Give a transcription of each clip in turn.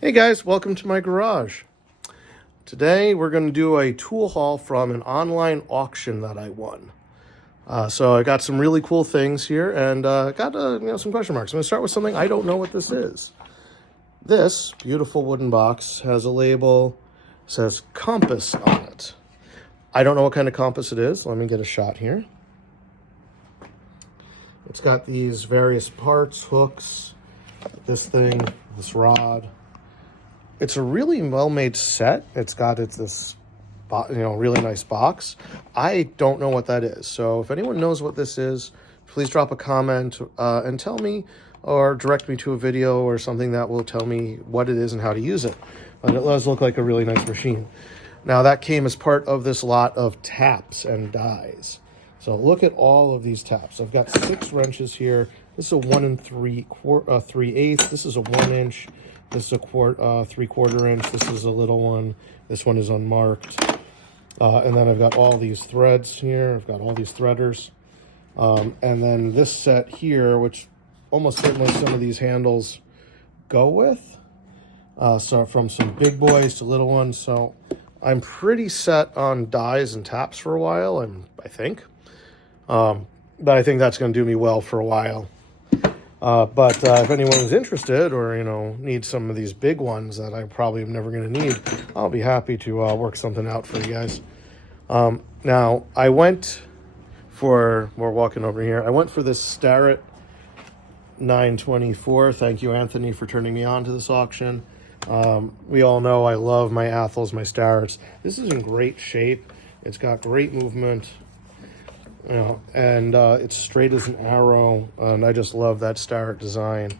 Hey guys, welcome to my garage. Today we're going to do a tool haul from an online auction that I won. So I got some really cool things here and got some question marks. I'm going to start with something I don't know what this is. This beautiful wooden box has a label, says compass on it. I don't know what kind of compass it is. Let me get a shot here. It's got these various parts, hooks, this thing, this rod. It's a really well-made set. It's got this, really nice box. I don't know what that is. So if anyone knows what this is, please drop a comment and tell me, or direct me to a video or something that will tell me what it is and how to use it. And it does look like a really nice machine. Now that came as part of this lot of taps and dies. So look at all of these taps. I've got 6 wrenches here. This is a 1 3/8. This is a 1 inch. This is a 3/4 inch. This is a little one. This one is unmarked. And then I've got all these threads here. I've got all these threaders. And then this set here, which almost certainly some of these handles go with. So from some big boys to little ones. So I'm pretty set on dies and taps for a while, I think. But I think that's going to do me well for a while. But if anyone is interested or, needs some of these big ones that I probably am never going to need, I'll be happy to work something out for you guys. Now, we're walking over here. I went for this Starrett 924. Thank you, Anthony, for turning me on to this auction. We all know I love my Athels, my Starretts. This is in great shape. It's got great movement. And it's straight as an arrow, and I just love that Starrett design.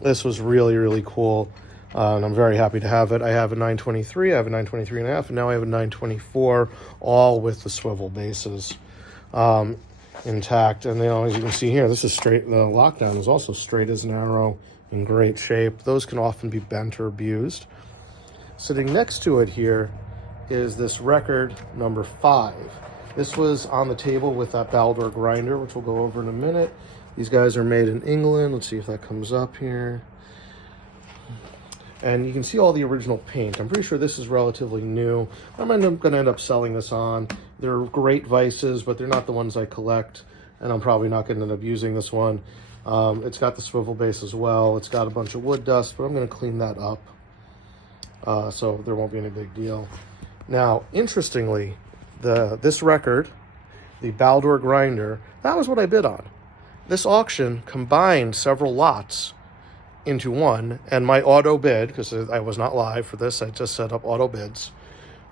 This was really, really cool, and I'm very happy to have it. I have a 923, I have a 923 and a half, and now I have a 924, all with the swivel bases intact. And as you can see here, this is straight. The lockdown is also straight as an arrow, in great shape. Those can often be bent or abused. Sitting next to it here is this record number 5. This was on the table with that Baldor grinder, which we'll go over in a minute. These guys are made in England. Let's see if that comes up here. And you can see all the original paint. I'm pretty sure this is relatively new. I'm going to end up selling this on. They're great Vises, but they're not the ones I collect, and I'm probably not going to end up using this one. It's got the swivel base as well. It's got a bunch of wood dust, but I'm going to clean that up, so there won't be any big deal. Now, interestingly, this record, the Baldor grinder, that was what I bid on. This auction combined several lots into one, and my auto bid, because I was not live for this, I just set up auto bids,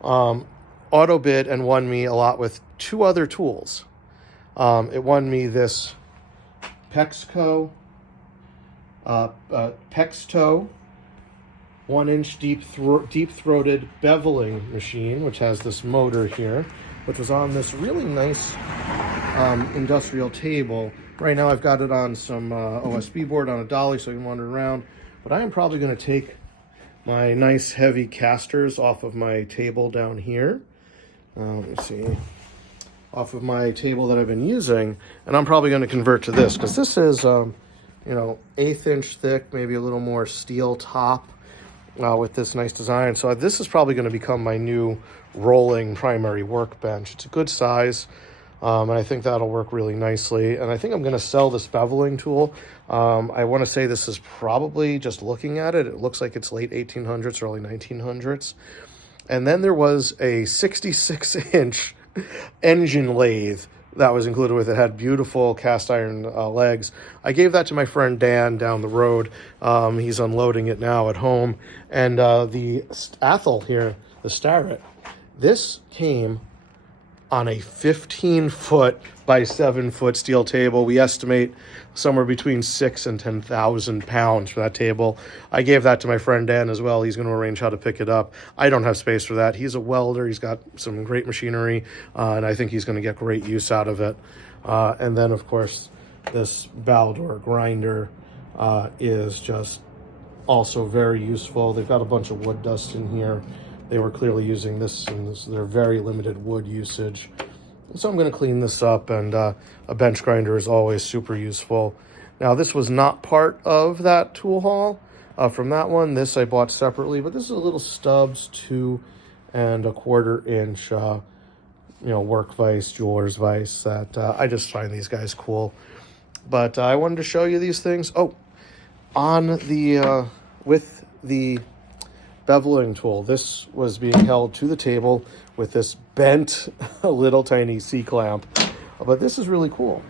auto bid and won me a lot with 2 other tools. It won me this pexco 1 inch deep-throated beveling machine, which has this motor here, which was on this really nice industrial table. Right now I've got it on some OSB board on a dolly so I can wander around, but I am probably going to take my nice heavy casters off of my table down here. Let me see. Off of my table that I've been using, and I'm probably going to convert to this, because this is 1/8 inch thick, maybe a little more steel top, with this nice design. So this is probably going to become my new rolling primary workbench. It's a good size, and I think that'll work really nicely. And I think I'm going to sell this beveling tool. I want to say this is probably, just looking at it, it looks like it's late 1800s, early 1900s. And then there was a 66-inch engine lathe that was included with it. Had beautiful cast iron legs. I gave that to my friend Dan down the road. He's unloading it now at home. And the Athel here, the Starrett, this came on a 15-foot by 7-foot steel table. We estimate somewhere between 6,000 and 10,000 pounds for that table. I gave that to my friend Dan as well. He's going to arrange how to pick it up. I don't have space for that. He's a welder. He's got some great machinery, and I think he's going to get great use out of it. And then, of course, this Baldor grinder is just also very useful. They've got a bunch of wood dust in here. They were clearly using this in their very limited wood usage. So I'm going to clean this up, and a bench grinder is always super useful. Now, this was not part of that tool haul, from that one. This I bought separately, but this is a little Stubbs 2 1/4 inch, work vise, jeweler's vise that I just find these guys cool. But I wanted to show you these things. Oh, on the, with the beveling tool, this was being held to the table with this bent little tiny C-clamp. But this is really cool.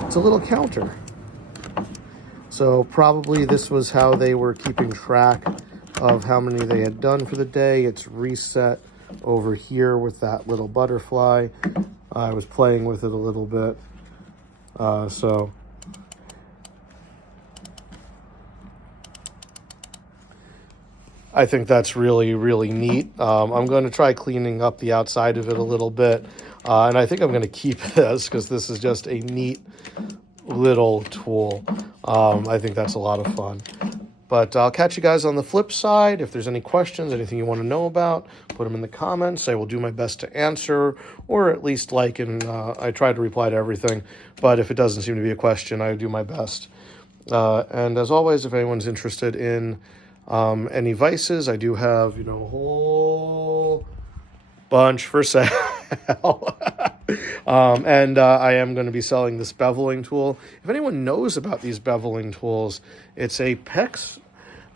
It's a little counter. So probably this was how they were keeping track of how many they had done for the day. It's reset over here with that little butterfly. I was playing with it a little bit. So I think that's really, really neat. I'm going to try cleaning up the outside of it a little bit. And I think I'm going to keep this because this is just a neat little tool. I think that's a lot of fun. But I'll catch you guys on the flip side. If there's any questions, anything you want to know about, put them in the comments. I will do my best to answer, or at least like, and I try to reply to everything. But if it doesn't seem to be a question, I do my best. And as always, if anyone's interested in any vices, I do have, a whole bunch for sale. And I am going to be selling this beveling tool. If anyone knows about these beveling tools, it's a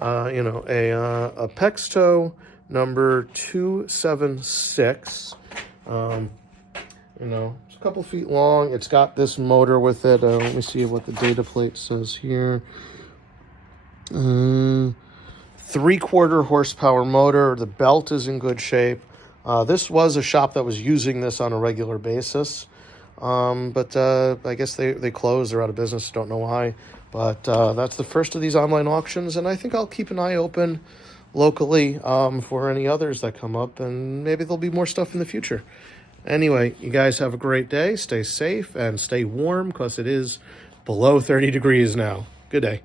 a pexco number 276. It's a couple feet long. It's got this motor with it. Let me see what the data plate says here. 3/4 horsepower motor. The belt is in good shape. This was a shop that was using this on a regular basis. But I guess they closed. They're out of business. Don't know why. But that's the first of these online auctions. And I think I'll keep an eye open locally for any others that come up. And maybe there'll be more stuff in the future. Anyway, you guys have a great day. Stay safe and stay warm because it is below 30 degrees now. Good day.